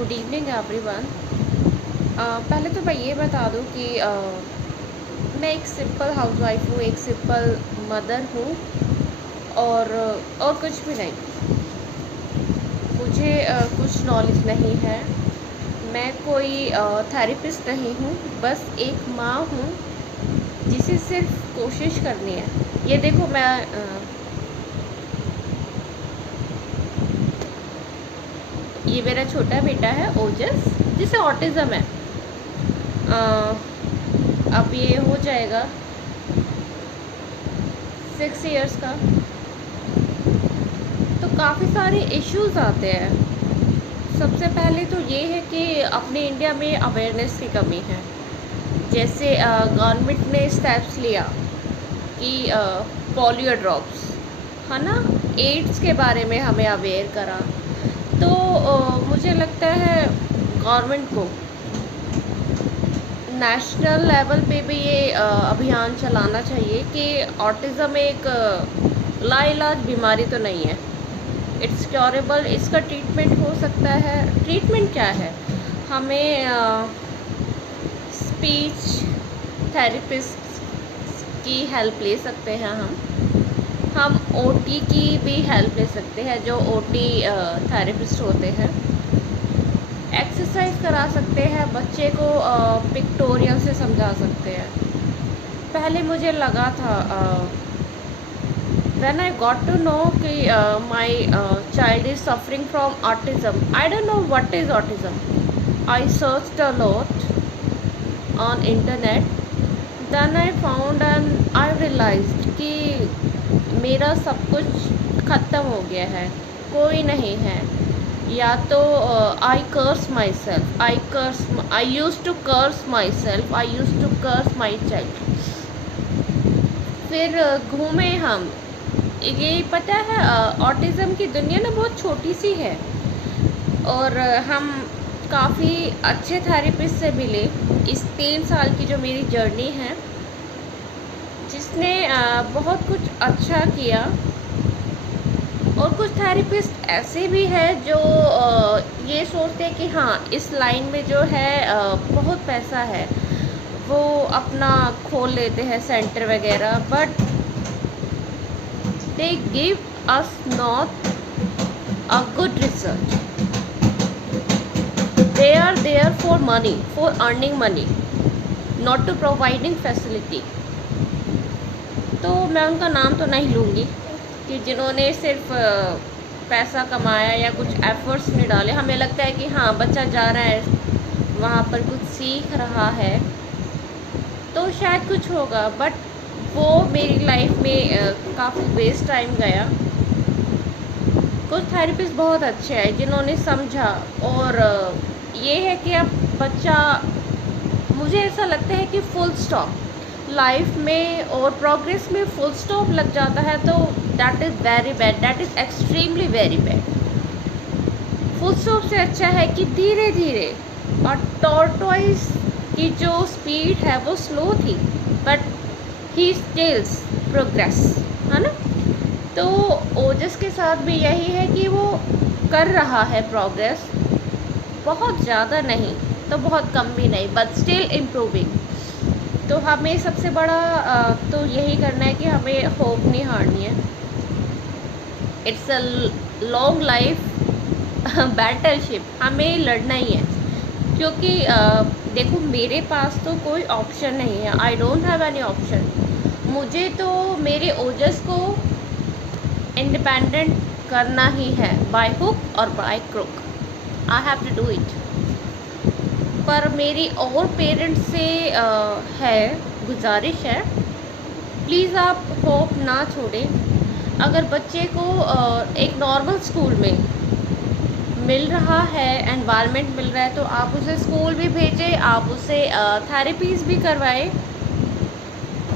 Good evening everyone. पहले तो मैं ये बता दूं कि मैं एक सिंपल हाउसवाइफ हूँ, एक सिंपल मदर हूँ और कुछ भी नहीं। मुझे कुछ नॉलेज नहीं है। मैं कोई थेरेपिस्ट नहीं हूँ, बस एक माँ हूँ जिसे सिर्फ कोशिश करनी है। ये देखो ये मेरा छोटा बेटा है ओजस, जिसे ऑटिज़म है। अब ये हो जाएगा 6 इयर्स का। तो काफ़ी सारे इश्यूज आते हैं। सबसे पहले तो ये है कि अपने इंडिया में अवेयरनेस की कमी है। जैसे गवर्नमेंट ने स्टेप्स लिया कि पोलियो ड्रॉप्स, है ना, एड्स के बारे में हमें अवेयर करा। तो मुझे लगता है गवर्नमेंट को नेशनल लेवल पे भी ये अभियान चलाना चाहिए कि ऑटिज़म एक लाइलाज बीमारी तो नहीं है, इट्स क्योरेबल। इसका ट्रीटमेंट हो सकता है। ट्रीटमेंट क्या है? हमें स्पीच थेरेपिस्ट की हेल्प ले सकते हैं। हम ओटी की भी हेल्प ले सकते हैं, जो ओटी थेरेपिस्ट होते हैं। एक्सरसाइज करा सकते हैं, बच्चे को पिक्टोरियल से समझा सकते हैं। पहले मुझे लगा था when I got to know कि my child is suffering from autism, I don't know what is autism. I searched a lot on internet, then I found and I realized कि मेरा सब कुछ ख़त्म हो गया है, कोई नहीं है। या तो I curse myself, I use to curse myself, I use to curse my child. फिर घूमे हम। ये पता है ऑटिज़म की दुनिया ना बहुत छोटी सी है, और हम काफ़ी अच्छे थेरेपिस्ट से मिले इस 3 साल की जो मेरी जर्नी है, जिसने बहुत कुछ अच्छा किया। और कुछ थेरेपिस्ट ऐसे भी हैं जो ये सोचते हैं कि हाँ, इस लाइन में जो है बहुत पैसा है, वो अपना खोल लेते हैं सेंटर वगैरह, but they give us not a good result. They are there for money, for earning money, not to providing facility. तो मैं उनका नाम तो नहीं लूँगी कि जिन्होंने सिर्फ पैसा कमाया या कुछ एफर्ट्स नहीं डाले। हमें लगता है कि हाँ, बच्चा जा रहा है वहाँ पर, कुछ सीख रहा है, तो शायद कुछ होगा, बट वो मेरी लाइफ में काफ़ी वेस्ट टाइम गया। कुछ थेरेपिस्ट बहुत अच्छे हैं जिन्होंने समझा, और ये है कि अब बच्चा, मुझे ऐसा लगता है कि फुल स्टॉप लाइफ में और प्रोग्रेस में फुल स्टॉप लग जाता है, तो that is very bad, that is extremely very bad. Full stop से अच्छा है कि धीरे धीरे, और टॉर्टोइस की जो स्पीड है वो स्लो थी, बट ही स्टिल्स प्रोग्रेस, है ना। तो ओजस के साथ भी यही है कि वो कर रहा है प्रोग्रेस, बहुत ज़्यादा नहीं तो बहुत कम भी नहीं, बट स्टिल इम्प्रूविंग। तो हमें सबसे बड़ा तो यही करना है कि हमें होप नहीं हारनी है। It's a long life battleship, हमें लड़ना ही है। क्योंकि देखो, मेरे पास तो कोई ऑप्शन नहीं है, I don't have any option. मुझे तो मेरे ओजस को इंडिपेंडेंट करना ही है, बाय हुक और by crook, I have to do it. पर मेरी और पेरेंट्स से है गुजारिश है, प्लीज़ आप होप ना छोड़ें। अगर बच्चे को एक नॉर्मल स्कूल में मिल रहा है, एनवायरनमेंट मिल रहा है, तो आप उसे स्कूल भी भेजें, आप उसे थेरेपीज़ भी करवाएं,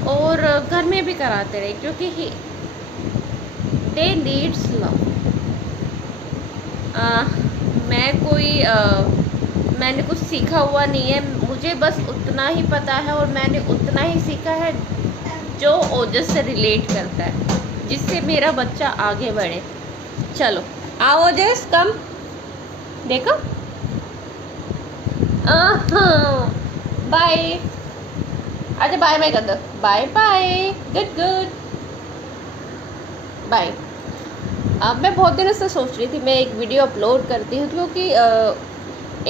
और घर में भी कराते रहे, क्योंकि दे नीड्स लव। मैंने कुछ सीखा हुआ नहीं है, मुझे बस उतना ही पता है, और मैंने उतना ही सीखा है जो ओजस से रिलेट करता है, जिससे मेरा बच्चा आगे बढ़े। चलो आओ ओजस, कम, देखो बाय। अच्छा बाय बाय कर दो, bye bye, good good bye. अब मैं बहुत दिनों से सोच रही थी मैं एक वीडियो अपलोड करती हूँ, क्योंकि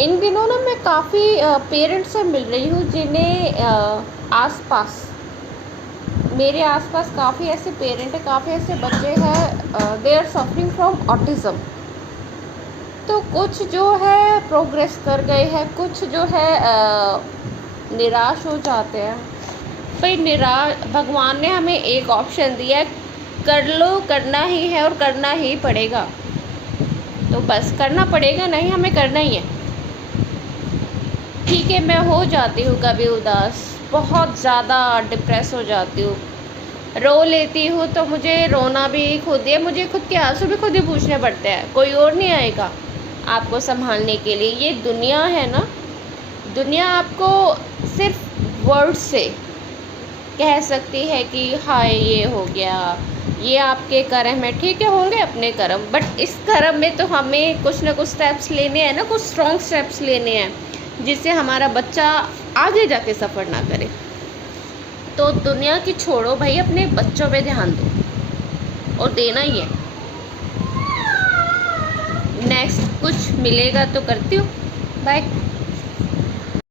इन दिनों ना मैं काफ़ी पेरेंट्स से मिल रही हूँ जिन्हें आसपास, मेरे आसपास काफ़ी ऐसे पेरेंट हैं, काफ़ी ऐसे बच्चे हैं, they are suffering from autism. तो कुछ जो है प्रोग्रेस कर गए हैं, कुछ जो है निराश हो जाते हैं। भाई भगवान ने हमें एक ऑप्शन दिया है, कर लो, करना ही है और करना ही पड़ेगा, तो बस करना पड़ेगा, नहीं हमें करना ही है। ठीक है, मैं हो जाती हूँ कभी उदास, बहुत ज़्यादा डिप्रेस हो जाती हूँ, रो लेती हूँ, तो मुझे रोना भी खुद है, मुझे खुद के आंसू भी खुद ही पूछने पड़ते हैं, कोई और नहीं आएगा आपको संभालने के लिए। ये दुनिया है ना, दुनिया आपको सिर्फ वर्ड से कह सकती है कि हाय ये हो गया, ये आपके कर्म है, ठीक है होंगे अपने कर्म, बट इस कर्म में तो हमें कुछ ना कुछ स्टेप्स लेने हैं ना, कुछ स्ट्रॉन्ग स्टेप्स लेने हैं जिससे हमारा बच्चा आगे जाके सफ़र ना करे। तो दुनिया की छोड़ो भाई, अपने बच्चों पे ध्यान दो, और देना ही है। नेक्स्ट कुछ मिलेगा तो करती हूँ, बाय।